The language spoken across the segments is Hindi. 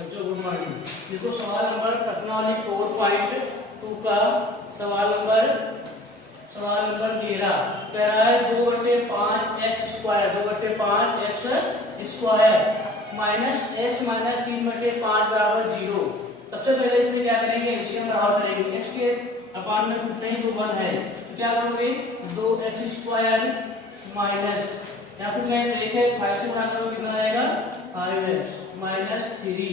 बच्चों गुड मॉर्निंग। देखो सवाल नंबर प्रश्नावली 4.2 का सवाल नंबर 13 कह रहा है 2/5x² माइनस x माइनस 3/5 बराबर 0। सबसे पहले इसमें क्या करेंगे, एलसीएम बराबर करेंगे। x के अपान में कुछ नहीं जो 1 है तो क्या करोगे 2x² माइनस या फिर मैं देखे 5 से गुणा करोगे कितना आएगा 5x माइनस 3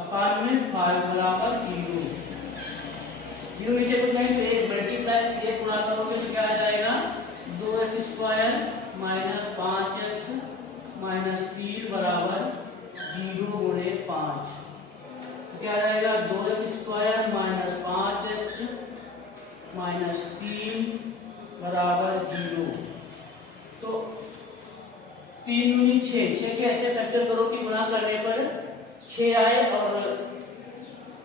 अपान में 5 बराबर 0। 0 नीचे कुछ नहीं तो एक मल्टीप्लाई 1 गुणा करोगे तो क्या आ जाएगा 2x² माइनस 5x माइनस 3 बराबर 0 गुणे 5। तो क्या रहेगा 2x² माइनस 5x माइनस 3 बराबर 0। तो 3 दूनी 6 के ऐसे फैक्टर करो कि गुणा करने पर 6 आए और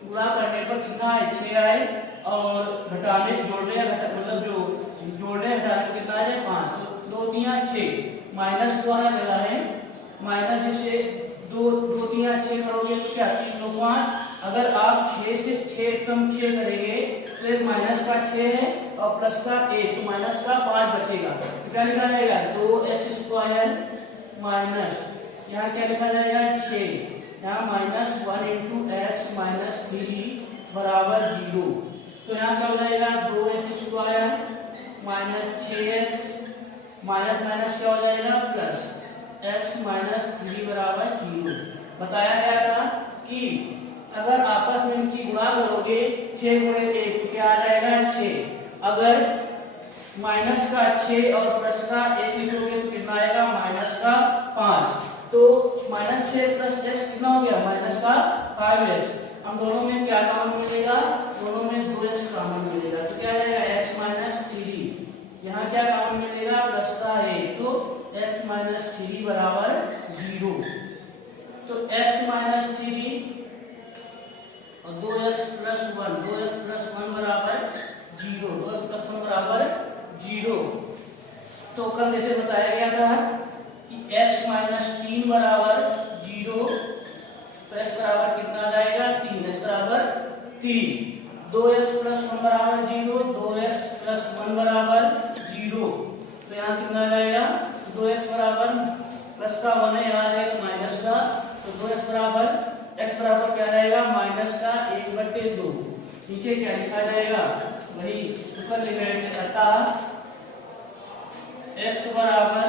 गुणा करने पर कितना आए 6 आए और घटाने जोड़ने मतलब जो जोड़ने घटाने पर कितना आ जाए 5। तो 2 3 6 माइनस द्वारा लगा है माइनस से 2 3 6 करोगे तो क्या 3 2 5। अगर आप 6 से 6 कम 6 करेंगे तो एक माइनस का 6 है और प्लस का 1 तो माइनस का 5 बचेगा। तो क्या लिखा जाएगा 2x² माइनस यहाँ क्या लिखा जाएगा 6 यहाँ माइनस 1 इंटू x माइनस 3 बराबर 0। तो यहाँ क्या हो जाएगा 2x² minus 6x minus minus क्या हो जाएगा प्लस x माइनस 3 बराबर 0। बताया गया था कि अगर आपस में इनकी गुणा करोगे 6 गुणे 1 तो क्या आ जाएगा 6। अगर माइनस का 6 और प्लस का 1 लिखोगे तो कितना आएगा माइनस का 5। तो माइनस 6 प्लस x कितना हो गया माइनस का 5x। हम दोनों में क्या कॉमन मिलेगा दोनों में 2x कॉमन मिलेगा तो क्या आएगा x माइनस 3। यहाँ क्या कॉमन मिलेगा प्लस का 1 तो x माइनस 3 बराबर 0। तो x माइनस 3 और 2x प्लस 1 बराबर 0 2x प्लस 1 बराबर 0। तो कल जैसे बताया गया था कि x माइनस 3 बराबर 0 तो x बराबर कितना आ जाएगा 3 x बराबर 3। 2x प्लस 1 बराबर 0 2x प्लस 1 बराबर 0। तो यहाँ कितना आ जाएगा 2x बराबर प्लस का 1 है यहाँ आएगा माइनस का तो 2x बराबर x बराबर क्या रहेगा माइनस का 1/2। नीचे क्या लिखा जाएगा वही ऊपर लिखा है तथा x बराबर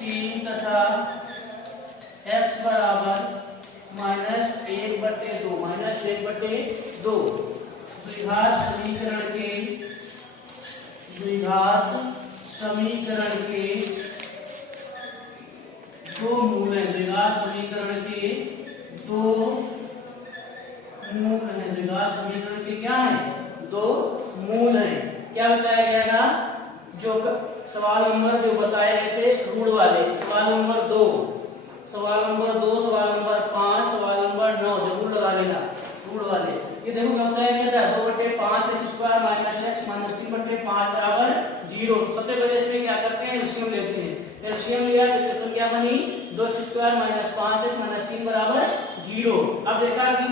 3 तथा x बराबर माइनस 1/2 द्विघात समीकरण के दो मूल हैं। द्विघात समीकरण के दो मूल हैं। द्विघात समीकरण के क्या है दो मूल हैं। क्या बताया गया था जो सवाल नंबर जो बताए गए थे रूढ़ वाले सवाल नंबर 2 सवाल नंबर 5 सवाल नंबर 9 जरूर लगा लेना रूढ़ वाले। ये देखो क्या बताया गया था 2/5x² माइनस x माइनस 3/5 बराबर 0। सबसे पहले इसमें क्या करते हैं एलसीएम लेते हैं। एलसीएम लिया तो इक्वेशन क्या बनी 2x² माइनस 5x माइनस 3 बराबर 0। अब देखा कि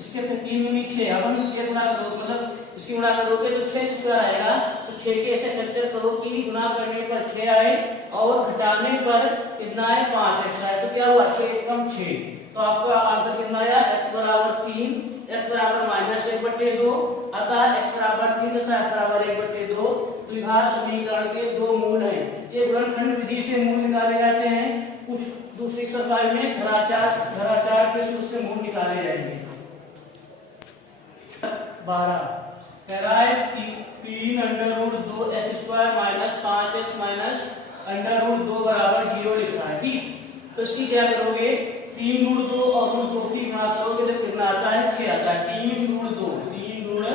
इसके फिर 3 दूनी 6 अब हम ये गुणा करो मतलब इसकी गुणा करोगे तो 6² आएगा। तो 6 के ऐसे फैक्टर करो कि गुणा करने पर 6 आए और घटाने पर कितना है 5x आए। तो क्या हुआ 6 कम 6 तो आपका आंसर कितना आया x बराबर 3 x बराबर माइनस 1/2 अतः x बराबर 3 तथा x बराबर 1/2 द्विघात समीकरण के दो मूल हैं। ये गुणनखंड विधि से मूल निकाले जाते हैं। कुछ दूसरी एक्सरसाइज में घराचार के सूत्र से मूल निकाले जाएंगे। 12 कह रहा है 3√2x² माइनस 5x माइनस √2 बराबर 0 लिखा है। ठीक तो इसकी क्या करोगे 3√2 और √2 की गुणा करोगे तो कितना आता है 6 आता है। 3√2 गुणे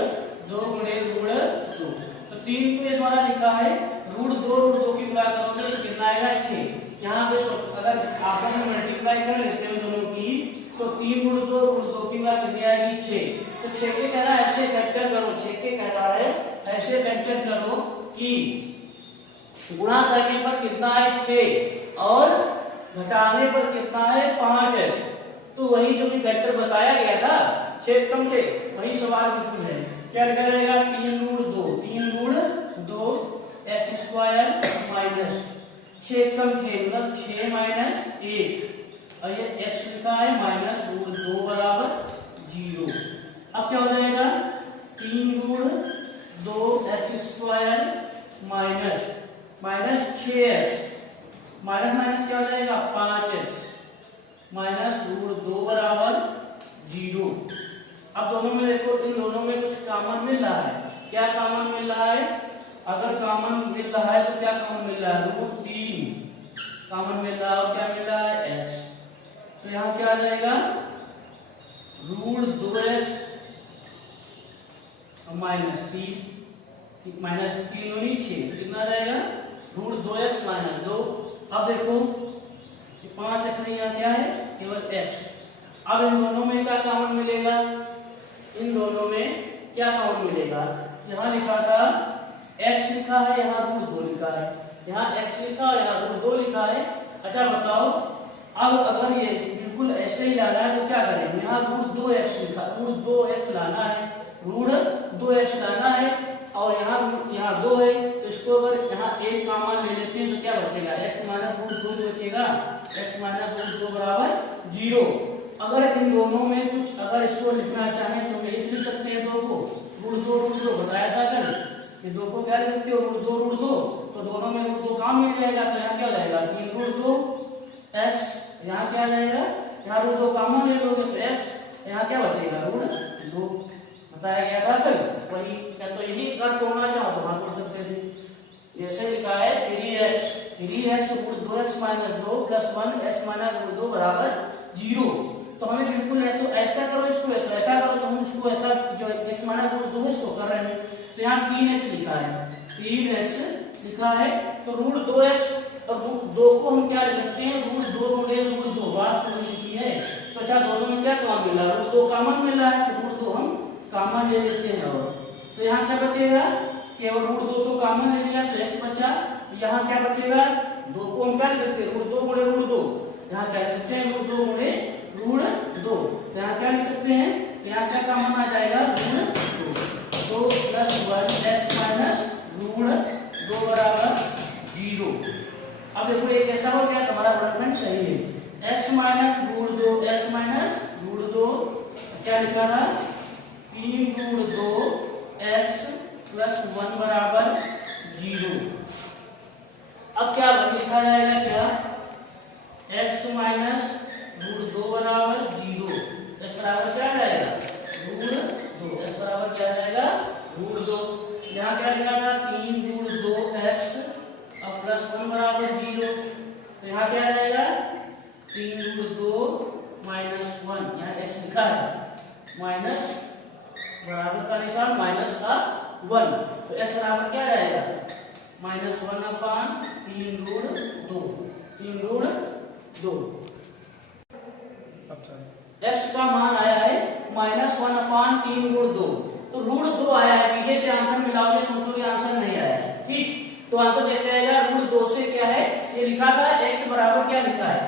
√2 तो 3 को ये द्वारा लिखा है √2 की गुणा करोगे तो कितना आएगा 6। यहाँ पे अगर आपस में मल्टीप्लाई कर लेते हैं दोनों की तो 3√2 की गुणा कितनी आएगी 6। तो 6 के कह रहा है ऐसे फैक्टर करो 6 के कह रहा है ऐसे फैक्टर करो कि गुणा करने पर कितना है 6 और घटाने पर कितना है 5x। तो तो वही जो भी वेक्टर बताया गया था क्षेत्रफल से वही सवाल बिल्कुल है। क्या लिखा जाएगा? 3 गुण 2, 3 गुण 2 एक्स स्क्वायर माइनस 6 कम 6 मतलब 6 माइनस 1 और ये एक्स लिखा है माइनस रूट 2 बराबर 0। अब क्या हो जाएगा? 3 गुण 2 x square minus minus 6x minus minus क्या हो जाएगा? 5x माइनस रूट 2 बराबर 0। अब दोनों में देखो, इन दोनों में कुछ कॉमन मिल रहा है। क्या कॉमन मिल रहा है? अगर कॉमन मिल रहा है तो क्या कॉमन मिल रहा है? रूट 3 कॉमन मिल रहा है और क्या मिल रहा है? x। तो यहाँ क्या आ जाएगा? रूट 2x माइनस 3 माइनस 3 दूनी 6 कितना आ जाएगा? Root 2x minus 2। अब देखो 5x नहीं आ क्या है? केवल x। अब इन दोनों में क्या कॉमन मिलेगा? इन दोनों में क्या कॉमन मिलेगा? यहाँ लिखा था x लिखा है, यहाँ रूट 2 लिखा है, यहाँ x लिखा है, यहाँ रूट 2 लिखा है। अच्छा बताओ, अब अगर ये बिल्कुल ऐसे ही लाना है तो क्या करें? यहाँ रूट 2x लिखा, रूट 2x लाना है, रूट 2x लाना है और यहाँ 2 है तो इसको अगर यहाँ एक कॉमन ले लेते हैं तो क्या बचेगा? x माइनस रूट 2 बचेगा, x माइनस रूट 2 बराबर 0। अगर इन दोनों में कुछ अगर इसको लिखना चाहें तो लिख सकते हैं 2 को रूट 2 बताया था कल। ये 2 को क्या लिख सकते हो? रूट 2 तो दोनों में रूट 2 काम मिल जाएगा तो यहाँ क्या हो जाएगा? 3 रूट 2 x। यहाँ क्या आ जाएगा? यहाँ रूट 2 कॉमन ले लोगे तो x, यहाँ क्या बचेगा? रूट 2 बताया गया था कल वही। तो यही कर तोड़ना चाहो तो वहां तोड़ सकते थे। जैसे लिखा है 3x root 2x minus 2 plus 1x minus root 2 बराबर 0। तो हमें बिल्कुल है तो ऐसा करो, इसको है तो ऐसा करो, तो हम इसको ऐसा जो x माइनस रूट 2 इसको कर रहे हैं। तो यहाँ 3x लिखा है, 3x लिखा है तो रूट 2x और रूट 2 को हम क्या लिख सकते हैं? रूट 2 गुणे रूट 2, बात तो लिखी है। तो अच्छा दोनों में क्या कॉमन मिला? रूट 2 कॉमन मिला है तो रूट 2 हम कॉमन ले लेते हैं। और तो यहाँ क्या बचेगा? केवल रूट 2 तो कॉमन ले लिया तो x बचा। यहाँ क्या बचेगा? 2 को हम क्या लिख सकते हैं? रूट 2 गुणे रूट 2। यहाँ क्या लिख सकते हैं? रूट 2 गुणे रूट 2। यहाँ क्या लिख सकते हैं? यहाँ क्या कॉमन आ जाएगा? Root 2 plus 1x minus root 2 बराबर 0। अब देखो ये कैसा हो गया? तुम्हारा वर्गखंड सही है। x minus root 2, x minus root 2 क्या लिखा था? 3 रूट 2 x प्लस 1 बराबर 0। अब क्या लिखा जाएगा? क्या x माइनस रूट 2 बराबर 0, x बराबर क्या जाएगा? रूट 2। x बराबर क्या जाएगा? रूट 2। यहाँ क्या लिखा था? 3 रूट 2x और प्लस 1 बराबर 0। तो यहाँ क्या जाएगा? 3 रूट 2 माइनस 1, यहाँ x लिखा है माइनस बराबर का निशान माइनस का 1, तो x बराबर क्या जाएगा? माइनस 1 अपान 3 रूट 2, 3 रूट 2। x का मान आया है माइनस 1 अपान 3 रूट 2, तो रूट 2 आया है। पीछे से आंसर मिलाओगे सोचोगे आंसर नहीं आया है, ठीक। तो आंसर कैसे आएगा? रूट 2 से क्या है? ये लिखा था x बराबर क्या लिखा है?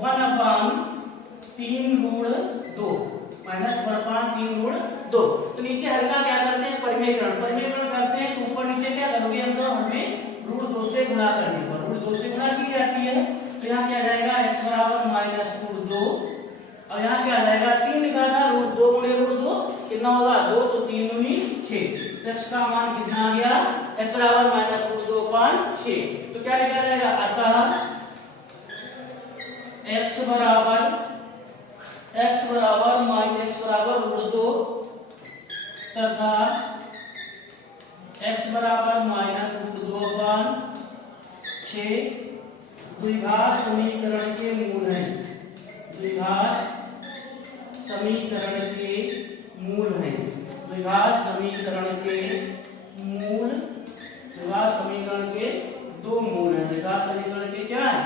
1 अपान 3 रूट 2 माइनस 1 अपान 3 रूट 2। तो नीचे हल्का क्या करते हैं? परिमेयकरण करते हैं। तो ऊपर नीचे क्या करोगे? हम तो हमें रूट 2 से गुणा करने पर रूट 2 से गुणा की जाती है। तो यहाँ क्या जाएगा? x बराबर माइनस रूट 2 और यहाँ क्या जाएगा? 3 लिखा था, रूट 2 गुणे रूट 2 कितना होगा? 2 तो 3 दूनी 6। x का मान कितना आ गया? x बराबर माइनस रूट 2 अपान 6। तो क्या लिखा जाएगा? अतः x बराबर रूट 2 तथा x बराबर माइनस रूट 2 अपान 6 द्विघात समीकरण के मूल है। द्विघात समीकरण के मूल है। द्विघात समीकरण के मूल, द्विघात समीकरण के 2 मूल है। द्विघात समीकरण के क्या है?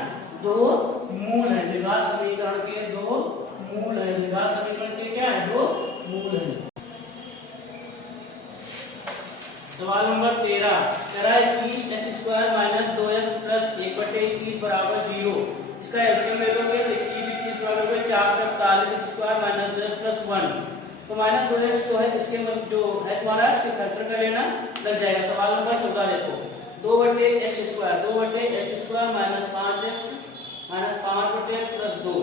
2 मूल है। द्विघात समीकरण के 2 मूल है। द्विघात समीकरण के क्या है? 2 मूल है। सवाल नंबर 13 कह रहा है 21x² माइनस 2x प्लस 1/21 बराबर 0। इसका एलसीएम ले लोगे तो 21 21 बराबर 4 441 x square minus 2x plus 1। तो माइनस 2x तो है इसके जो है तुम्हारा इसके फैक्टर का लेना लग जाएगा। सवाल नंबर 14 देखो 2/x² minus 5x minus 5/x plus 2।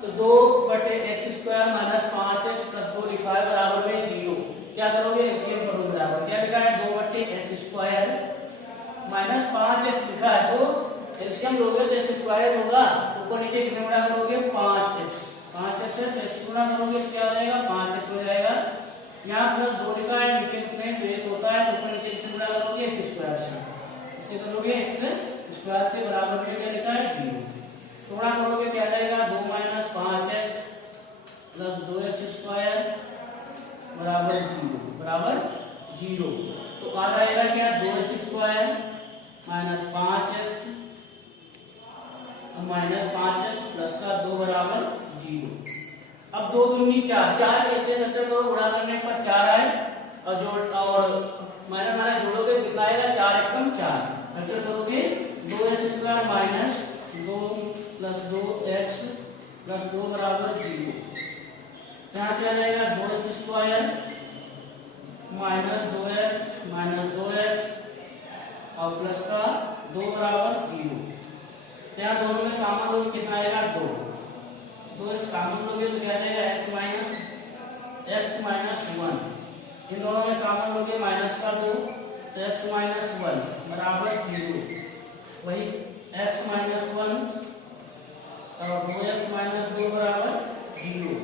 तो 2/x² माइनस 5x प्लस 2 लिखा है बराबर में 0। क्या करोगे एलसीएम करोगे बराबर क्या लिखा है 2/x² माइनस 5x लिखा है तो एलसीएम लोगे तो x स्क्वायर होगा, ऊपर नीचे कितने गुणा करोगे 5x है तो x गुणा करोगे तो क्या हो जाएगा 5x हो जाएगा। यहाँ प्लस 2 लिखा है नीचे कितने तो 1 होता है तो ऊपर नीचे किससे गुणा करोगे x स्क्वायर से, इससे करोगे x स्क्वायर से बराबर में क्या लिखा है 0। गुणा करोगे क्या जाएगा 2 माइनस 5x प्लस 2x² बराबर 0। तो आ जाएगा क्या 2x² minus 5x minus 5x plus का 2 बराबर 0। अब 2 दूनी 4 कैसे फैक्टर करो गुणा करने पर 4 आए और माइनस माइनस जोड़ोगे कितना आएगा 4 एकम 4 फैक्टर करोगे 2x² minus 2 plus 2x plus 2 बराबर 0। यहाँ क्या जाएगा 2x² माइनस 2x और प्लस का 2 बराबर 0। यहाँ दोनों में कॉमन लोगे कितना आएगा 2 इस कॉमन लोगे तो क्या आएगा x माइनस 1। इन दोनों में कॉमन लोगे माइनस का 2 तो x माइनस 1 बराबर 0। वही x माइनस 1 और 2x माइनस 2 बराबर 0।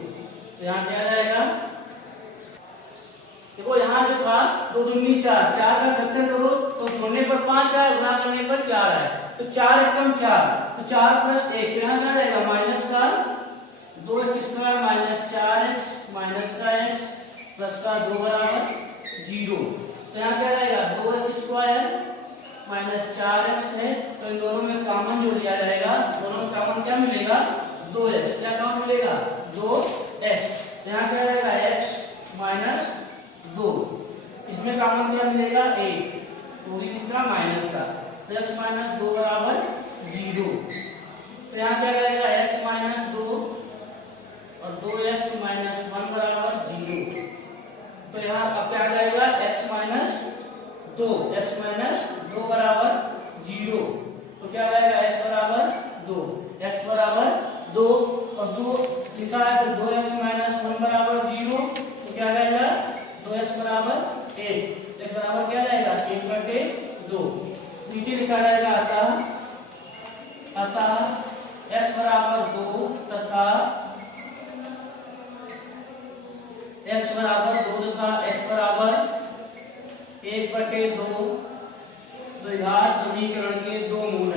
तो यहाँ क्या जाएगा देखो यहाँ जो था 2 दूनी 4 का फैक्टर करो तो जोड़ने पर 5 आए गुणा करने पर 4 आए तो 4 एकम 4 तो 4 प्लस 1 यहाँ क्या रहेगा माइनस का 2x² माइनस 4x माइनस का x प्लस का 2 बराबर 0। तो यहाँ क्या रहेगा 2x² माइनस 4x है तो इन दोनों में कॉमन जोड़ दिया जाएगा। दोनों में कॉमन क्या मिलेगा 2x। क्या कॉमन मिलेगा 2x। तो यहाँ क्या रहेगा x माइनस 2 इसमें कॉमन क्या मिलेगा 1 तो इसका माइनस का तो x माइनस 2 बराबर 0। तो यहाँ क्या रहेगा x माइनस 2 और 2x माइनस 1 बराबर 0। तो यहाँ अब क्या जाएगा x माइनस 2 बराबर 0। तो क्या रहेगा x बराबर 2 और 2 लिखा है तो 2x माइनस 1 बराबर 0। तो क्या रहेगा 2x बराबर 1 x बराबर क्या रहेगा 1/2। नीचे लिखा जाएगा अतः x बराबर 2 तथा x बराबर 1/2 द्विघात समीकरण के दो मूल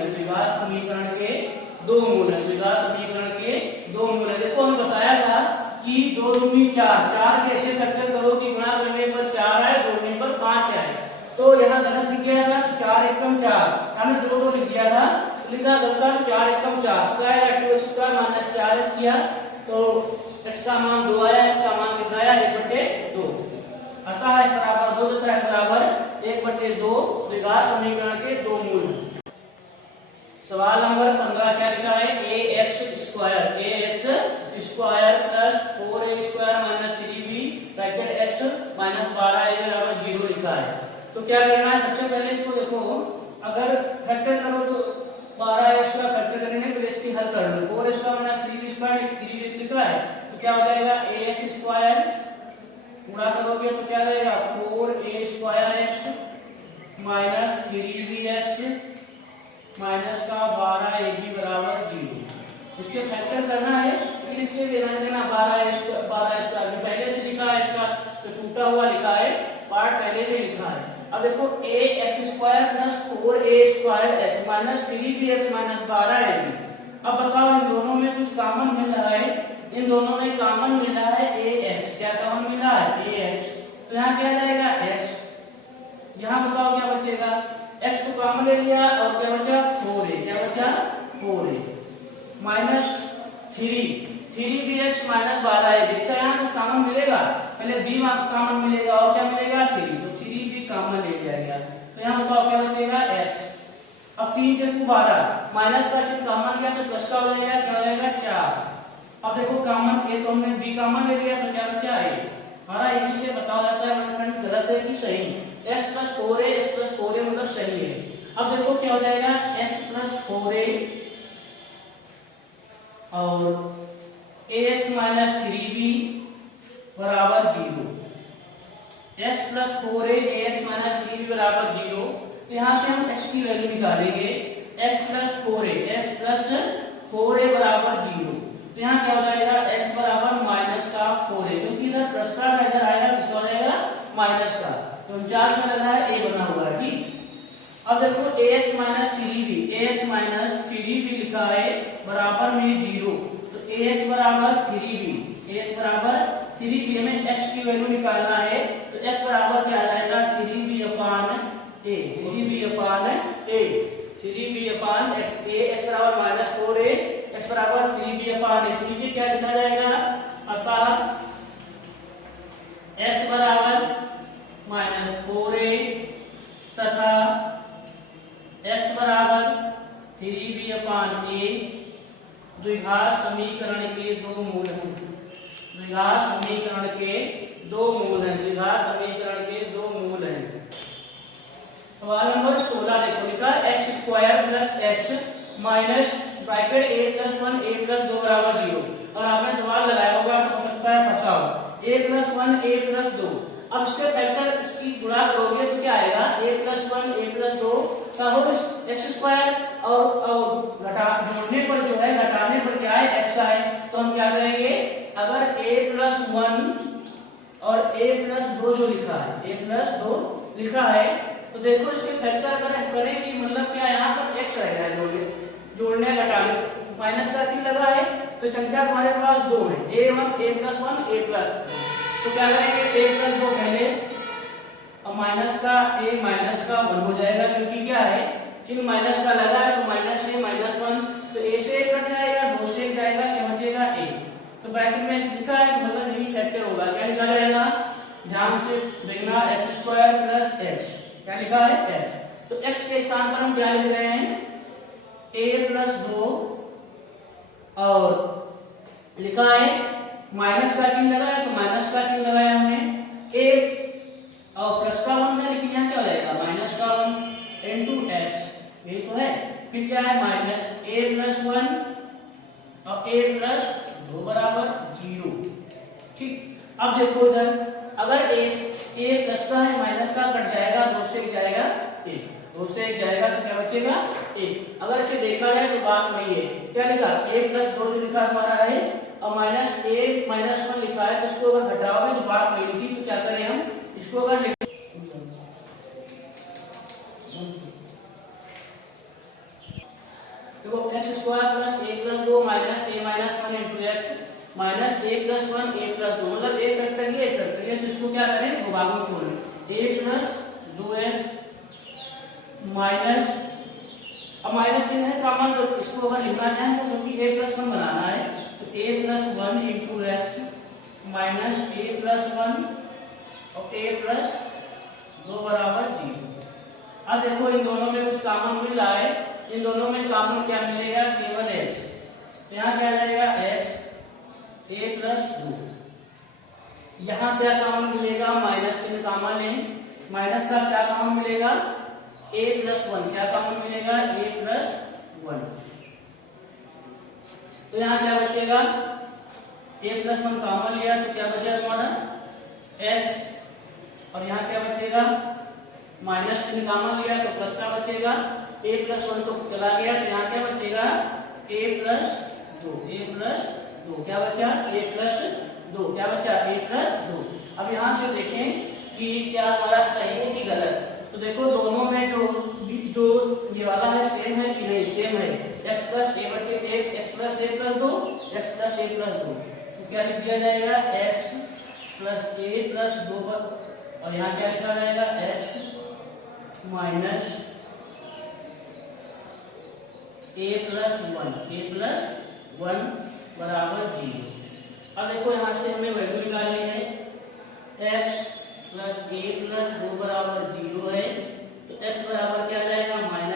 है। देखो हमें बताया था कि 2 दूनी 4 कैसे फैक्टर करो कि गुणा करने पर 4 आए जोड़ने पर 5 आए। तो यहाँ गलत लिख दिया था 4 एकम 4 हमने 2 लिख दिया था तो लिखा गलता 4 एकम 4 तो आएगा 2x² माइनस 4x किया तो x का मान 2 आया, x का मान कितना आया 1/2। अतः x बराबर 2 तथा x बराबर 1/2 द्विघात समीकरण के दो मूल हैं। सवाल नंबर 15 क्या लिखा है ax square plus 4a² minus 3b bracket x minus 12a बराबर 0 लिखा है। तो क्या करना है सबसे पहले इसको देखो अगर फैक्टर करो तो 12a² फैक्टर करने के लिए इसकी हल कर लो 4a² माइनस 3b लिखा है तो क्या हो जाएगा ax स्क्वायर गुणा करोगे तो क्या रहेगा 4a² माइनस 3bx माइनस का 12ab बराबर 0। इसके फैक्टर करना है फिर इसके लेना 12 पहले से लिखा है इसका तो टूटा हुआ लिखा है पार्ट पहले से लिखा है। अब देखो ax² plus 4a² minus 3bx minus 12ab। अब बताओ इन दोनों में कुछ कॉमन मिल रहा है, इन दोनों में कॉमन मिल रहा है ax। क्या कॉमन मिला है ax तो यहाँ क्या जाएगा x। यहाँ बताओ क्या बचेगा x को कॉमन ले लिया और क्या बचा 4a। क्या बचा 4a minus 3bx minus 12a। देखा यहाँ कुछ कॉमन मिलेगा पहले b कॉमन मिलेगा और क्या मिलेगा 3 तो 3b कॉमन ले लिया गया तो यहाँ बताओ क्या बचेगा x। अब 3 × 12 माइनस का जब कॉमन गया तो प्लस का हो जाएगा क्या हो जाएगा 4 अब देखो कॉमन ए तो हमने बी कॉमन ले लिया तो क्या बचा है हमारा यहीं से पता हो जाता है फ्रेंड्स गलत है कि सही। x + 4a x + 4a मतलब सही है। अब देखो क्या हो जाएगा x + 4a और ax - 3b बराबर 0। x + 4a ax - 3b बराबर 0। तो यहाँ से हम x की वैल्यू निकालेंगे x + 4a बराबर 0। तो यहाँ क्या हो जाएगा x बराबर -4a क्योंकि इधर प्लस का इधर आएगा किसका हो जाएगा माइनस का। तो 49 में लग रहा है a बना हुआ है ठीक। अब देखो ax - 3b लिखा है बराबर में 0। तो ax बराबर 3b हमें x की वैल्यू निकालना है। तो x बराबर क्या आ जाएगा 3b अपान a x बराबर -4a x बराबर 3b अपान a। तो नीचे क्या लिखा जाएगा अतः x बराबर -4a तथा x बराबर 3b अपान a द्विघात समीकरण के दो मूल हैं। द्विघात समीकरण के दो मूल हैं। सवाल नंबर 16 देखो लिखा x² + x minus bracket a + 1 a + 2 बराबर 0। और आपने सवाल लगाया होगा हो सकता है फंसा हो a + 1 a + 2। अब इसके फैक्टर इसकी गुणा करोगे तो क्या आएगा a + 1 a + 2 का होल x² और घटा जोड़ने पर जो है घटाने पर क्या है x है। तो हम क्या करेंगे अगर a + 1 और a + 2 जो लिखा है तो देखो इसके फैक्टर अगर करेंगे मतलब क्या यहाँ पर x रहेगा जोड़ने घटाने माइनस का चिन्ह लगा है। तो संख्या हमारे पास 2 है a1 a + 1 a + 2। तो क्या करेंगे a + 2 पहले और माइनस का 1 हो जाएगा क्योंकि क्या है चिन्ह माइनस का लगा है। तो -a -1 तो a से 1 कट जाएगा 2 से 1 जाएगा क्या बचेगा a। तो ब्रैकेट में x लिखा है तो मतलब यही फैक्टर होगा क्या लिखा जाएगा ध्यान से देखना x² + x क्या लिखा है x। तो x के स्थान पर हम क्या लिख रहे हैं a + 2 और लिखा है माइनस का चिन्ह लगा है तो माइनस का चिन्ह लगाया हमने a और प्लस का 1 है लेकिन यहाँ क्या हो जाएगा -1 into x यही तो है। फिर क्या है -a + 1 और a + 2 बराबर 0 ठीक। अब देखो इधर अगर a प्लस का है माइनस का कट जाएगा 2 से 1 जाएगा 1 2 से 1 जाएगा तो क्या बचेगा 1। अगर इसे देखा जाए तो बात वही है क्या लिखा a + 2 जो लिखा हमारा है और -a -1 लिखा है तो इसको अगर घटाओगे तो बात वही लिखी। तो क्या करें हम इसको अगर देखो x² + a + 2 -a -1 into x minus a + 1 a + 2 मतलब एक फैक्टर ये तो इसको क्या करें दो भागों में तोड़ें a + 2x माइनस अब माइनस चिन्ह है कॉमन तो इसको अगर लिखना चाहें तो क्योंकि a + 1 बनाना है तो a + 1 into x minus a + 1 और a + 2 बराबर 0। अब देखो इन दोनों में कुछ कॉमन मिल रहा है इन दोनों में कॉमन क्या मिलेगा केवल x। तो यहाँ क्या जाएगा x a + 2 यहाँ क्या कॉमन मिलेगा माइनस चिन्ह कॉमन है माइनस का क्या कॉमन मिलेगा a + 1 क्या कॉमन मिलेगा a + 1। तो यहाँ क्या बचेगा a + 1 कॉमन लिया तो क्या बचा हमारा x और यहाँ क्या बचेगा माइनस चिन्ह कॉमन लिया तो प्लस का बचेगा a + 1 तो चला गया तो यहाँ क्या बचेगा a + 2 क्या बचा a + 2 क्या बचा a + 2। अब यहाँ से देखें कि क्या हमारा सही है कि गलत। तो देखो दोनों में जो ये वाला है सेम है कि नहीं सेम है x + a/1 x + a + 2 x + a + 2। तो क्या लिख दिया जाएगा x + a + 2 और यहाँ क्या लिखा जाएगा x माइनस a + 1 बराबर 0। अब देखो यहाँ से हमें वैल्यू निकालनी है x + a + 2 बराबर 0 है तो x बराबर क्या जाएगा -a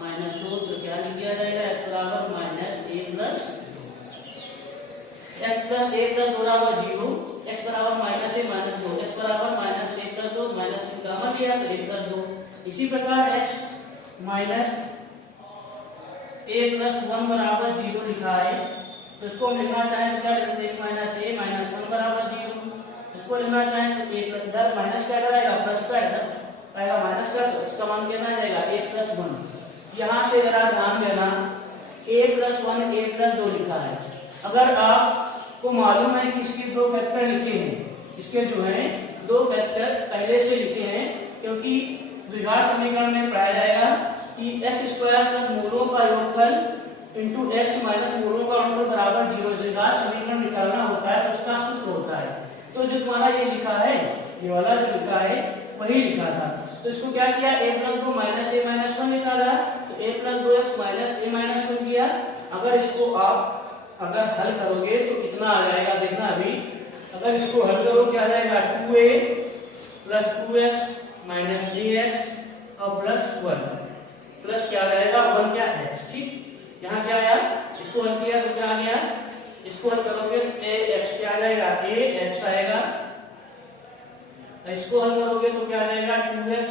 -2 तो क्या लिख दिया जाएगा x बराबर -a + 2। x plus A plus 2 बराबर 0, x बराबर माइनस ए माइनस 2, x बराबर माइनस ए प्लस 2 माइनस ए कॉमन लिया तो ए प्लस 2। इसी प्रकार x माइनस ए प्लस 1 बराबर 0 लिखा है, तो इसको हम लिखना चाहें तो क्या लिखेंगे, x माइनस ए माइनस 1 बराबर 0। इसको लिखना चाहें तो ए प्लस इधर माइनस क्या रहेगा, प्लस का इधर आएगा माइनस का, तो इसका मान कितना आ जाएगा a प्लस 1। यहाँ से जरा ध्यान देना a प्लस 1 a प्लस 2 लिखा है। अगर आपको मालूम है कि इसके दो फैक्टर लिखे हैं, इसके जो है दो फैक्टर पहले से लिखे हैं, क्योंकि द्विघात समीकरण में पढ़ाया जाएगा कि x स्क्वायर प्लस मूलों का योगफल इंटू x माइनस मूलों का योगफल बराबर 0 द्विघात समीकरण निकालना होता है, उसका सूत्र होता है। तो जो तुम्हारा ये लिखा है, ये वाला जो लिखा है वही लिखा था, तो इसको क्या किया, a plus 2 minus A minus 1 निकाला, तो a plus 2x minus A minus 1 किया। अगर इसको आप अगर हल करोगे तो कितना आ जाएगा, देखना अभी। अगर इसको हल करो क्या आ जाएगा, 2a plus 2x minus 3x और प्लस 1 प्लस क्या आ जाएगा 1 क्या है, ठीक। यहाँ क्या आया, इसको हल किया तो क्या आ गया, इसको हल करोगे तो ax क्या आ जाएगा, ax आएगा। इसको हल करोगे तो क्या आ जाएगा 2x,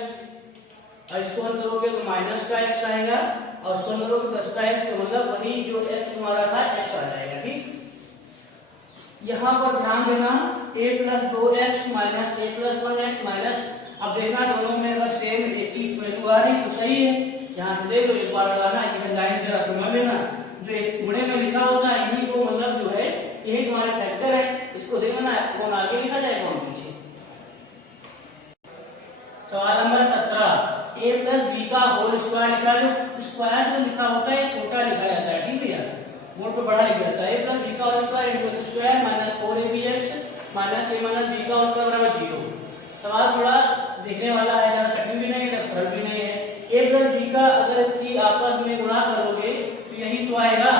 और इसको हल करोगे तो माइनस का x आएगा, और इसको हल करोगे प्लस का x, तो मतलब वही जो x तुम्हारा था x आ जाएगा, ठीक। यहाँ पर ध्यान देना a plus 2x minus a plus 1x minus, अब देखना दोनों में अगर सेम एक ही वैल्यू आ रही तो सही है। यहाँ से देख लो, एक बार लगाना है, लाइन जरा समझ लेना, जो एक गुणे में लिखा होता है इन्हीं को मतलब जो है यही तुम्हारे फैक्टर है, इसको देखना कौन आगे लिखा जाए कौन पीछे। सवाल नंबर 17, a प्लस बी का होल स्क्वायर लिखा है। जो स्क्वायर जो लिखा होता है छोटा लिखा जाता है, ठीक है, बोर्ड पे बड़ा लिखा जाता है। a प्लस बी का whole square into x square minus 4abx minus a minus b का होल स्क्वायर बराबर 0। सवाल थोड़ा देखने वाला है, ज्यादा कठिन भी नहीं है, सरल भी नहीं है। a प्लस बी का अगर इसकी आपस में गुणा करोगे तो यही तो आएगा,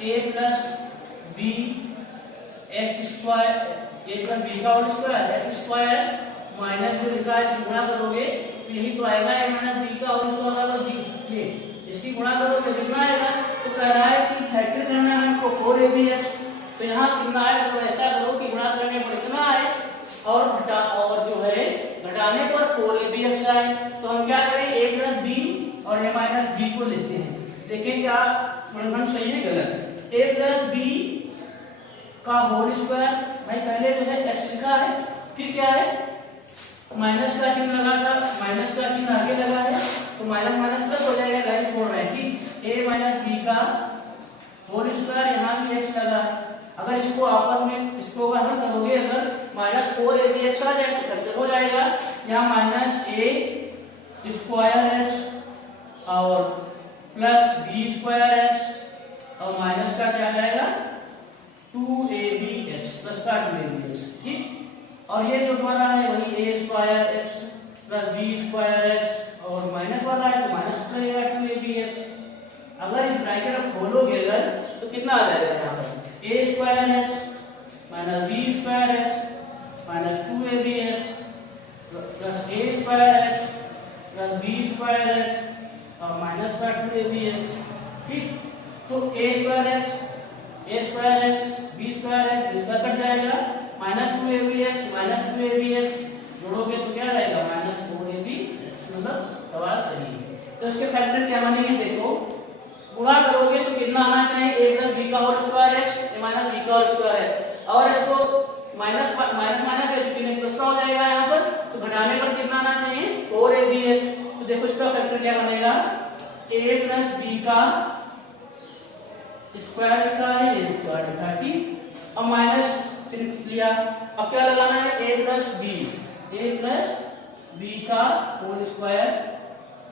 a plus b x square, a plus b का whole square x square minus जो लिखा है इसकी गुणा करोगे तो यही तो आएगा a माइनस बी का होल स्क्वायर बराबर 0। ये इसकी गुणा करोगे कितना आएगा, तो कह रहा है कि फैक्टर करना है हमको 4abx, तो यहाँ कितना आए तो ऐसा करो कि गुणा करने पर इतना आए और घटा और जो है घटाने पर 4abx आए। तो हम क्या करें, a प्लस बी और a माइनस बी को लेते हैं, देखें क्या मनगणन सही है गलत। a प्लस बी का होल स्क्वायर, भाई पहले जो है x लिखा है, फिर क्या है माइनस का चिन्ह लगा था, माइनस का चिन्ह आगे लगा है तो माइनस माइनस प्लस हो जाएगा, लाइन छोड़ रहे हैं, ठीक। a माइनस बी का होल स्क्वायर, यहाँ भी x लगा। अगर इसको आपस में इसको हल करोगे, अगर माइनस 4abx आ जाए तो फैक्टर हो जाएगा। यहाँ माइनस a स्क्वायर x और प्लस बी स्क्वायर x और माइनस का क्या जाएगा 2abx प्लस का 2abx, ठीक। और ये जो हमारा है वही a square x plus b square x और माइनस वाला है तो माइनस रहेगा 2abx। अगर इस ब्रैकेट को खोलोगे अगर तो कितना आ जाएगा, यहाँ पर a square x minus b square x minus 2abx plus a square x plus b square x और माइनस का 2abx, ठीक। तो a square x b square x इसका कट जाएगा, माइनस 2abx माइनस 2abx जोड़ोगे तो क्या रहेगा माइनस 4abx, मतलब सवाल सही है। तो इसके फैक्टर क्या बनेंगे, देखो गुणा करोगे तो कितना आना चाहिए, a प्लस बी का whole square x a minus b का होल स्क्वायर x, और इसको माइनस माइनस माइनस है तो चिन्ह प्लस का हो जाएगा यहाँ पर, तो घटाने पर कितना आना चाहिए 4abx। तो देखो इसका फैक्टर क्या बनेगा, a प्लस बी का स्क्वायर लिखा है, ये स्क्वायर लिखा है, ठीक। अब माइनस चिन्ह लिया, अब क्या लगाना है a प्लस बी का होल स्क्वायर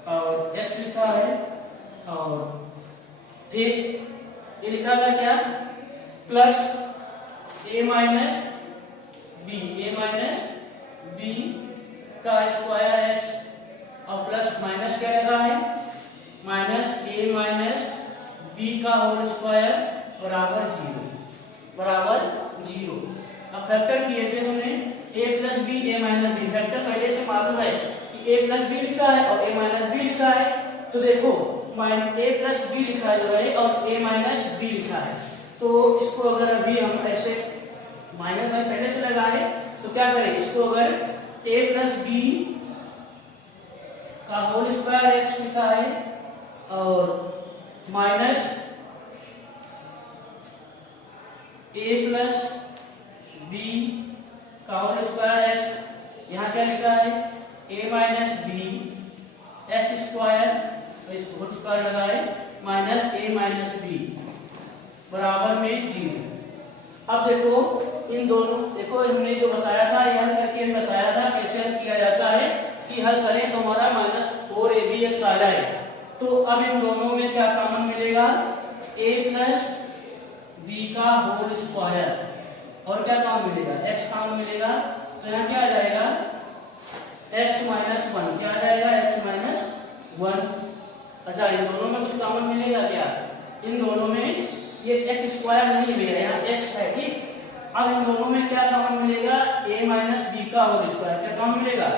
और x लिखा है, और फिर ये लिखा गया क्या प्लस a माइनस बी का स्क्वायर x और प्लस माइनस क्या लगा है माइनस a माइनस बी का होल स्क्वायर बराबर 0। अब फैक्टर किए थे हमने a plus b a minus b, factor पहले से मालूम है कि a प्लस बी लिखा है और a माइनस बी लिखा है, तो देखो a प्लस बी लिखा है जो है और a माइनस बी लिखा है, तो इसको अगर अभी हम ऐसे माइनस वाले पहले से लगाए तो क्या करें, इसको अगर a प्लस बी का होल स्क्वायर एक्स लिखा है और माइनस a प्लस बी का होल स्क्वायर एक्स, यहाँ क्या लिखा है a minus b x square, तो इसको होल स्क्वायर लगाए माइनस a माइनस बी बराबर में 0। अब देखो इन दोनों, देखो हमने जो बताया था ये हल करके बताया था कैसे हल किया जाता है कि हल करें तो हमारा माइनस 4ab आ जाए। तो अब इन दोनों में क्या कॉमन मिलेगा, a प्लस बी का होल स्क्वायर और क्या कॉमन मिलेगा, x कॉमन मिलेगा। तो यहाँ क्या आ जाएगा x माइनस 1, क्या आ जाएगा x माइनस 1। अच्छा इन दोनों में कुछ कॉमन मिलेगा क्या, इन दोनों में ये x स्क्वायर नहीं मिलेगा, यहाँ x है ठीक। अब इन दोनों में क्या कॉमन मिलेगा, a माइनस बी का होल स्क्वायर, क्या कॉमन मिलेगा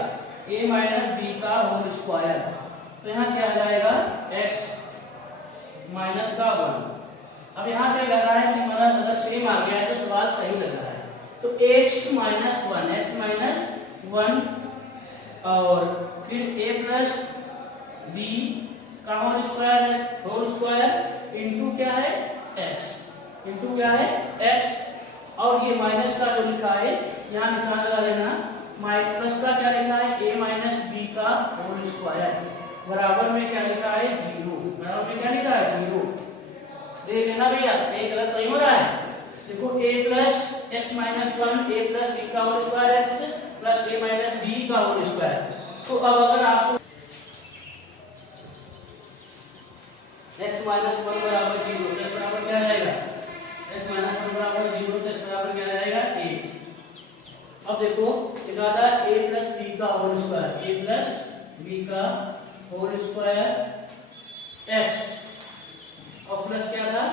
a माइनस बी का होल स्क्वायर। तो यहाँ क्या आ जाएगा x माइनस का 1। अब यहाँ से लगा है कि हमारा अगर सेम आ गया है तो सवाल सही लग रहा है। तो x माइनस 1 और फिर a प्लस बी का होल स्क्वायर इंटू क्या है x, इंटू क्या है x, और ये माइनस का जो लिखा है यहाँ निशान लगा देना, प्लस का क्या लिखा है a माइनस बी का होल स्क्वायर बराबर में क्या लिखा है 0, बराबर में क्या लिखा है 0। देख लेना भैया कहीं गलत नहीं हो रहा है। देखो a plus x minus 1 a plus b का whole square x plus a minus b का होल स्क्वायर। तो अब अगर आपको x माइनस 1 बराबर 0, तो x बराबर क्या आएगा, x माइनस 1 बराबर 0, तो x बराबर क्या आएगा a। अब देखो लिखा था a प्लस बी का whole square, a plus b का होल स्क्वायर x और प्लस क्या था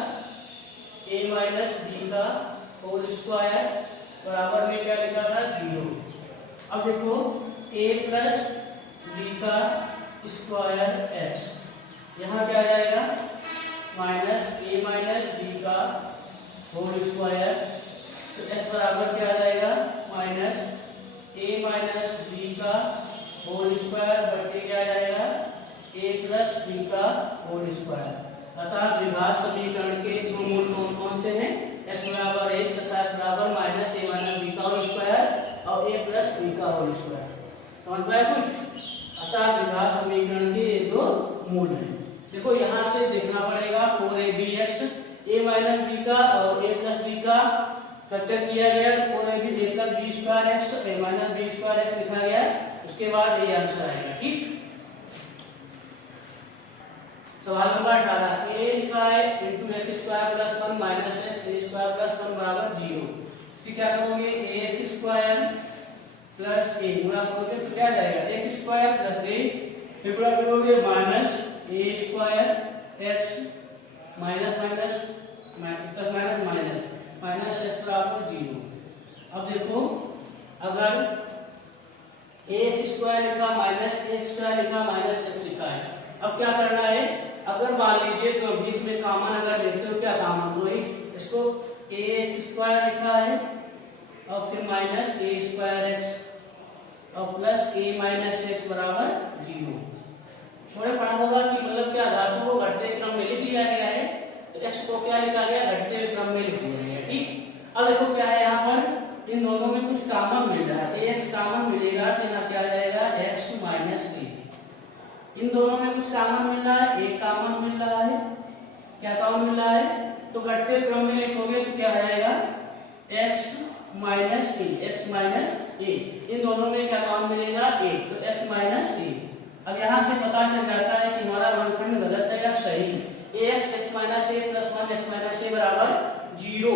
a माइनस बी का होल स्क्वायर बराबर में क्या लिखा था 0। अब देखो a प्लस बी का स्क्वायर x, यहाँ क्या आ जाएगा माइनस a माइनस बी का होल स्क्वायर, तो x बराबर क्या आ जाएगा माइनस a माइनस बी का होल स्क्वायर बटे क्या आ जाएगा a प्लस बी का होल स्क्वायर। अतः द्विघात समीकरण के दो मूल कौन कौन से हैं, x बराबर 1 तथा x बराबर माइनस a माइनस बी का होल स्क्वायर और a प्लस बी का होल स्क्वायर। समझ पाए कुछ। अतः द्विघात समीकरण के ये दो मूल हैं। देखो यहाँ से देखना पड़ेगा 4abx a माइनस बी का और a प्लस बी का फैक्टर किया गया, 4ab a plus b square x a minus b square x लिखा गया, उसके बाद ये आंसर आएगा ठीक। सवाल नंबर 18 a लिखा है into x square plus 1 minus x a square plus 1 बराबर 0। तो क्या करोगे ax स्क्वायर प्लस a गुणा करोगे तो क्या जाएगा x स्क्वायर प्लस a, फिर गुणा करोगे minus a square x minus minus plus minus minus minus x बराबर 0। अब देखो अगर a स्क्वायर लिखा माइनस x स्क्वायर लिखा माइनस x लिखा है, अब क्या करना है, अगर मान लीजिए तो बीच में कॉमन अगर लेते हो क्या कॉमन, तो ही इसको ax स्क्वायर लिखा है और फिर माइनस a स्क्वायर x और प्लस a माइनस x बराबर 0। छोड़े पढ़ा होगा कि मतलब क्या धातु को घटते क्रम में लिख लिया गया है, तो x को क्या लिखा गया घटते हुए क्रम में लिख लिया गया ठीक। अब देखो क्या है यहाँ पर इन दोनों में कुछ कॉमन मिल रहा है, ax कॉमन मिलेगा तो यहाँ क्या आ जाएगा x माइनस a। इन दोनों में कुछ कॉमन मिल रहा है, a कॉमन मिल रहा है, क्या कॉमन मिल रहा है, तो घटते हुए क्रम में लिखोगे तो क्या आ जाएगा x minus a, x minus a। इन दोनों में क्या कॉमन मिलेगा a, तो x माइनस a। अब यहाँ से पता चल जाता है कि हमारा वर्गखंड गलत है या सही। ax x minus a plus 1 x minus a बराबर 0,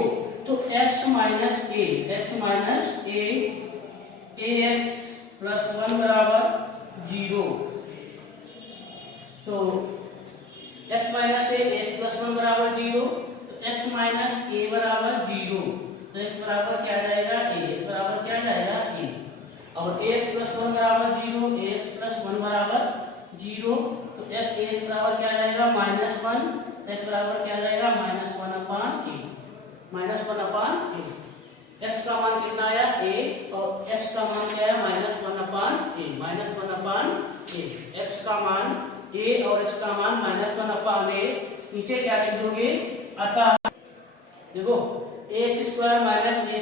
तो x minus a ax plus 1 बराबर 0, तो x minus a x plus 1 बराबर 0, तो x माइनस a बराबर 0, तो x बराबर क्या आ जाएगा a, x बराबर क्या आ जाएगा a, और ax प्लस 1 बराबर 0 ax प्लस 1 बराबर 0, तो ax बराबर क्या आ जाएगा माइनस 1, x बराबर क्या आ जाएगा minus 1 upon a। -1/a। x का मान कितना आया a और x का मान क्या है -1/a, -1/a। x का मान a और x का मान -1/a। नीचे क्या लिख दोगे, अतः देखो ax² - a² x - x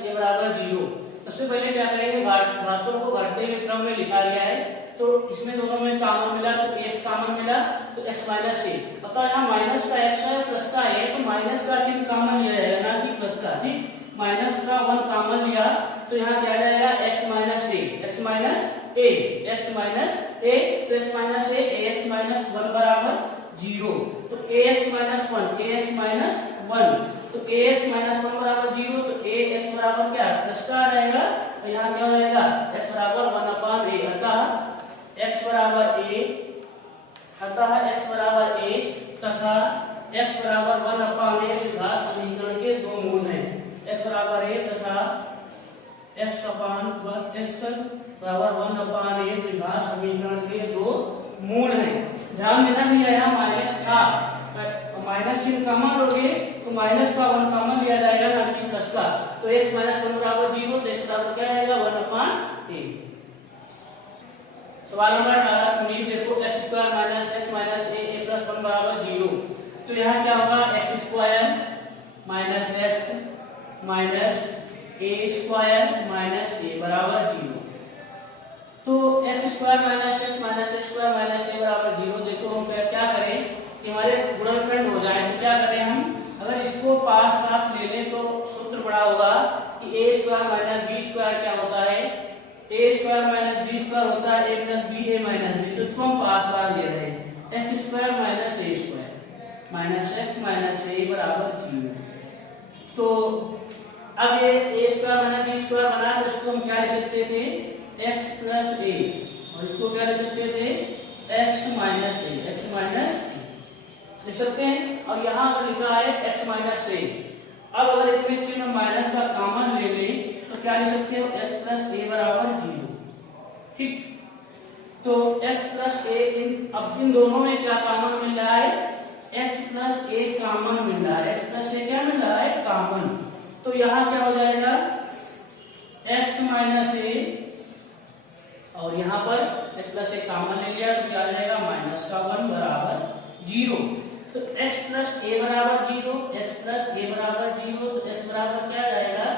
+ a बराबर 0। सबसे पहले क्या करेंगे, घातों को घटते हुए क्रम में लिखा गया है, तो इसमें दोनों में कॉमन मिला तो x कॉमन मिला तो x - a। अतः यहाँ माइनस का x है प्लस का a, तो माइनस का चिन्ह कॉमन लिया जाएगा ना कि प्लस का। ठीक, माइनस का 1 कॉमन लिया तो यहाँ क्या जाएगा x - a, x - a, x - a, तो x - a ax - 1 बराबर 0। तो ax - 1 ax - 1, तो ax - 1 बराबर 0, तो ax बराबर क्या प्लस का आ जाएगा, तो यहाँ क्या हो जाएगा x बराबर 1/a। अतः x बराबर a, तथा x बराबर 1/a द्विघात समीकरण के दो मूल हैं। x बराबर a तथा x बराबर 1/a द्विघात समीकरण के दो मूल हैं। ध्यान देना भी है, यहाँ माइनस था, माइनस चिन्ह कॉमन लोगे तो माइनस का 1 कॉमन लिया जाएगा ना कि प्लस का, तो x - 1 बराबर 0, तो x बराबर क्या आएगा 1/a। सवाल नंबर 18 19 देखो, x² - x - a + 1 बराबर 0। तो यहाँ क्या होगा, x² - x - a² - a बराबर 0। तो x² - x - a बराबर 0। देखो हम क्या करें कि हमारे गुणनखंड हो जाए, तो क्या करें हम, अगर इसको पास ले लें तो सूत्र बड़ा होगा कि a² - b² क्या होता है, a² - b² होता है a + b a - b, तो इसको हम पास ले रहे हैं, x² - a² - x - a बराबर 0। तो अब ये a² - b² बना तो इसको हम क्या लिख सकते थे, x + a, और इसको क्या लिख सकते थे x - a लिख सकते हैं। और यहाँ अगर लिखा है x - a, अब अगर इसमें चिन्ह माइनस का कॉमन ले लें तो क्या लिख सकते हो, x + a बराबर 0। ठीक, तो x + a, अब इन दोनों में क्या कॉमन मिल रहा है, x + a कॉमन मिल रहा है, x + a क्या मिल रहा है कॉमन। तो यहाँ क्या हो जाएगा x - a, और यहाँ पर x + a कॉमन ले लिया तो क्या आ जाएगा -1 बराबर 0। तो x + a बराबर 0, x + a बराबर 0, तो x बराबर क्या आ जाएगा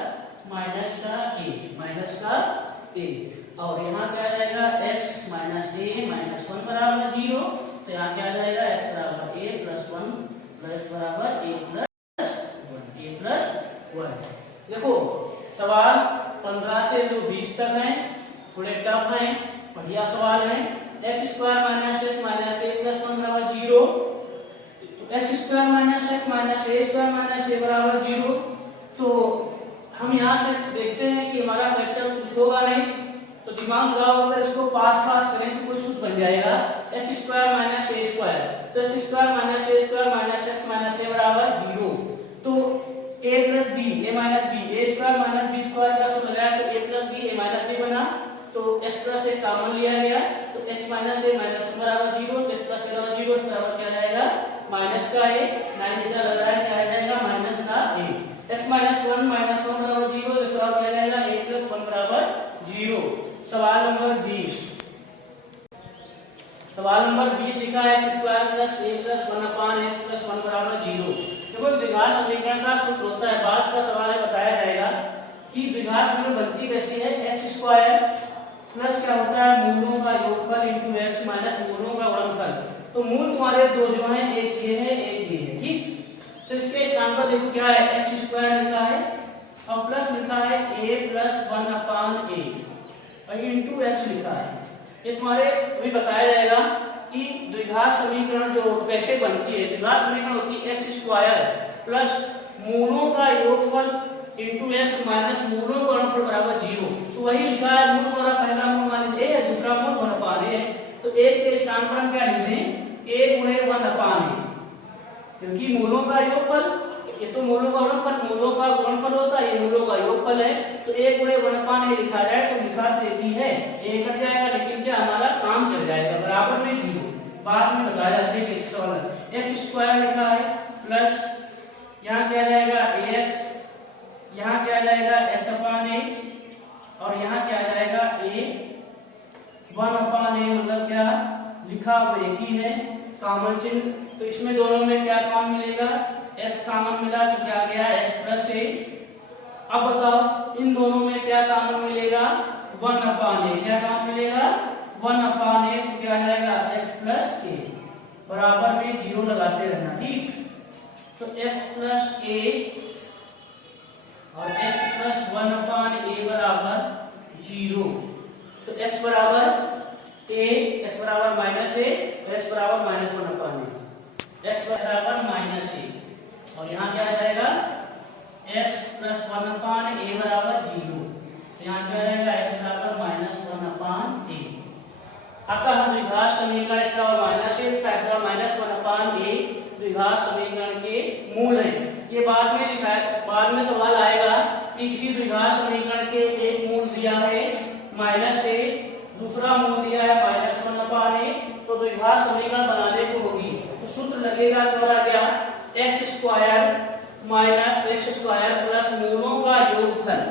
-a, और यहाँ क्या आ जाएगा x - a -1 बराबर 0, तो यहाँ क्या आ जाएगा x बराबर a + 1, x बराबर a + 1। देखो सवाल 15 से जो 20 तक हैं थोड़े टफ हैं, बढ़िया सवाल हैं। x² - x - a + 1 बराबर 0, x² - x - a बराबर 0। तो हम यहाँ से देखते हैं कि हमारा फैक्टर कुछ होगा नहीं, तो दिमाग लगाओ, अगर इसको पास करें तो कोई सूत्र बन जाएगा x² - a², तो x² - x - a बराबर 0। तो a + b a - b, a² - b² का सूत्र लगाया तो a + b a - b बना, तो x + a कॉमन लिया गया, तो x - a -1 बराबर 0, तो x + a बराबर 0, इस बराबर क्या जाएगा माइनस का a, 9 निशान लग रहा है, क्या आ जाएगा माइनस का a, x - 1 बराबर 0, इस बराबर क्या जाएगा a + 1 बराबर 0। सवाल नंबर 20 लिखा है x² + a + 1/x + 1 बराबर 0। देखो द्विघात समीकरण का सूत्र होता है, बाद का सवाल है बताया जाएगा कि द्विघात समीकरण बनती कैसी है, x² प्लस क्या होता है मूलों का योगफल इंटू x माइनस मूलों का गुणनफल। तो मूल तुम्हारे दो जो हैं, एक ये है एक ये है। ठीक, तो इसके स्थान पर देखो क्या है x² लिखा है और प्लस लिखा है a + 1/a और इंटू x लिखा है। ये तुम्हारे अभी बताया जाएगा कि द्विघात समीकरण जो कैसे बनती है। द्विघात समीकरण होती है x² प्लस मूलों का योगफल इंटू x माइनस मूलों का गुणनफल बराबर 0। तो वही लिखा है, मूल हमारा पहला मूल मान लीजिए a, दूसरा मूल 1/a है, तो एक के स्थान पर हम क्या लिख दें a × 1/a, क्योंकि मूलों का योगफल, ये तो मूलों का गुणनफल होता है, ये मूलों का योगफल है, तो a × 1/a लिखा जाए तो लिखा देती है a कट जाएगा, लेकिन क्या हमारा काम चल जाएगा, बराबर में 0। बाद में बताया देखिए सवाल x² लिखा है प्लस यहाँ क्या जाएगा ax, यहाँ क्या जाएगा x अपान a, और यहाँ क्या जाएगा a 1 अपान a, मतलब क्या लिखा वो एक ही है, कॉमन चिन्ह। तो इसमें दोनों में क्या कॉमन मिलेगा, x कॉमन मिला तो क्या गया x प्लस a। अब बताओ इन दोनों में क्या कॉमन मिलेगा, 1 अपान a, क्या कॉमन मिलेगा 1 अपान a, तो क्या जाएगा x प्लस a, बराबर में 0 लगाते रहना, ठीक। तो x प्लस a और x प्लस 1 अपान a बराबर 0। तो x बराबर a, x बराबर माइनस a और x बराबर माइनस 1 अपान a, x बराबर माइनस a, और यहाँ क्या आ जाएगा x प्लस 1 अपान a बराबर 0। यहाँ क्या रहेगा x बराबर माइनस 1 अपान a। अतः हम द्विघात समीकरण x बराबर माइनस a तथा x बराबर माइनस 1 अपान a द्विघात समीकरण के मूल है। ये बाद में लिखा है, बाद में सवाल आएगा कि किसी द्विघात समीकरण के एक मूल दिया है माइनस a, दूसरा मूल दिया है माइनस 1 अपान a, तो द्विघात समीकरण बनाने को होगी तो सूत्र लगेगा तुम्हारा क्या, x square minus x square plus मूलों का योगफल,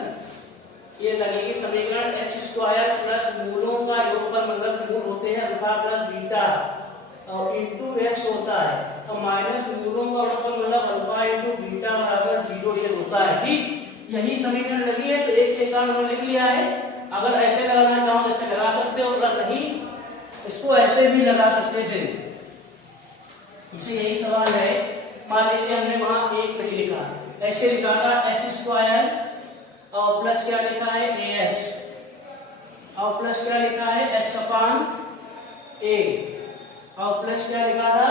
ये लगेगी समीकरण x स्क्वायर प्लस मूलों का योगफल, मतलब मूल होते हैं अल्फा प्लस बीटा और इंटू x होता है, तो माइनस मूलों का योगफल मतलब अल्फा इंटू बीटा बराबर 0 ये होता है, ठीक। यही समीकरण लगी है तो एक के साथ हमने लिख लिया है। अगर ऐसे लगाना चाहो तो ऐसे लगा सकते हो, अगर नहीं इसको ऐसे भी लगा सकते थे। इसे यही सवाल है, मान लीजिए हमने वहां एक नहीं लिखा, ऐसे लिखा था x स्क्वायर और प्लस क्या लिखा है ax और प्लस क्या लिखा है x अपान a और प्लस क्या लिखा था,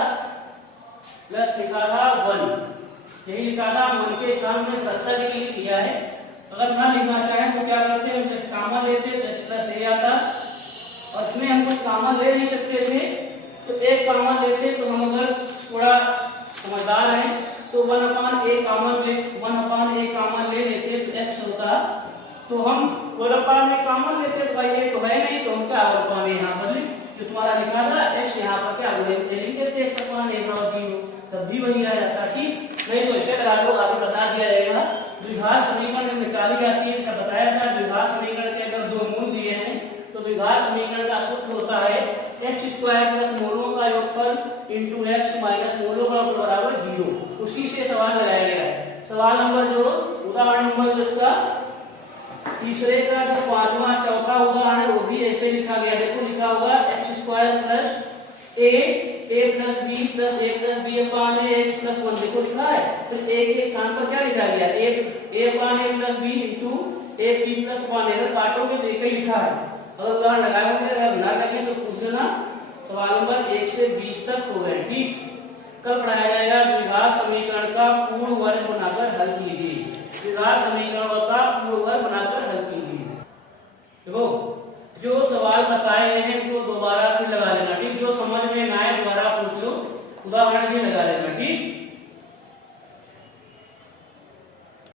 प्लस लिखा था 1, यही लिखा था। 1 के स्थान में 70 के लिए किया है। अगर ना लिखना चाहें तो क्या करते हैं, x कॉमन लेते तो x प्लस a आता, और इसमें हम कुछ कॉमन ले नहीं सकते थे तो एक कॉमन लेते, तो हम अगर थोड़ा समझदार है तो 1 अपान a कॉमन ले लेते तो x होता, तो हम 1 अपान a कॉमन लेते तो भाई ये तो है नहीं, तो हम क्या 1 अपान a यहाँ पर लिख, जो तुम्हारा लिखा था x यहाँ पर क्या लिख देते x अपान a बराबर 0, तब भी वही आ जाता, ठीक। नहीं तो ऐसे लगा लो, आगे बता दिया जाएगा। द्विघात समीकरण में निकाली जाती है, सब बताया था। द्विघात समीकरण के अगर दो मूल दिए हैं तो द्विघात समीकरण का सूत्र होता है x स्क्वायर प्लस मूलों का योगफल इंटू x माइनस मूलों का योगफल बराबर 0। उसी से सवाल लगाया गया है। सवाल नंबर जो उदाहरण नंबर जो इसका तीसरे का जो 5वां चौथा उदाहरण है वो भी ऐसे लिखा गया, देखो लिखा होगा x square plus a plus b plus a plus b upon a x plus 1, देखो लिखा है। तो a के स्थान पर क्या लिखा गया, a upon a plus b into a b plus upon a, काटोगे तो एक ही लिखा है। अगर उदाहरण लगाओगे, अगर ना लगे तो पूछ लेना। सवाल नंबर 1 से 20 तक हो गए, ठीक। कल पढ़ाया जाएगा द्विघात समीकरण का पूर्ण वर्ग बनाकर हल कीजिए। द्विघात समीकरण का पूर्ण वर्ग बनाकर हल कीजिए। देखो जो सवाल बताए गए हैं तो दोबारा फिर लगा लेना, ठीक। जो समझ में ना आए दोबारा पूछ लो, उदाहरण भी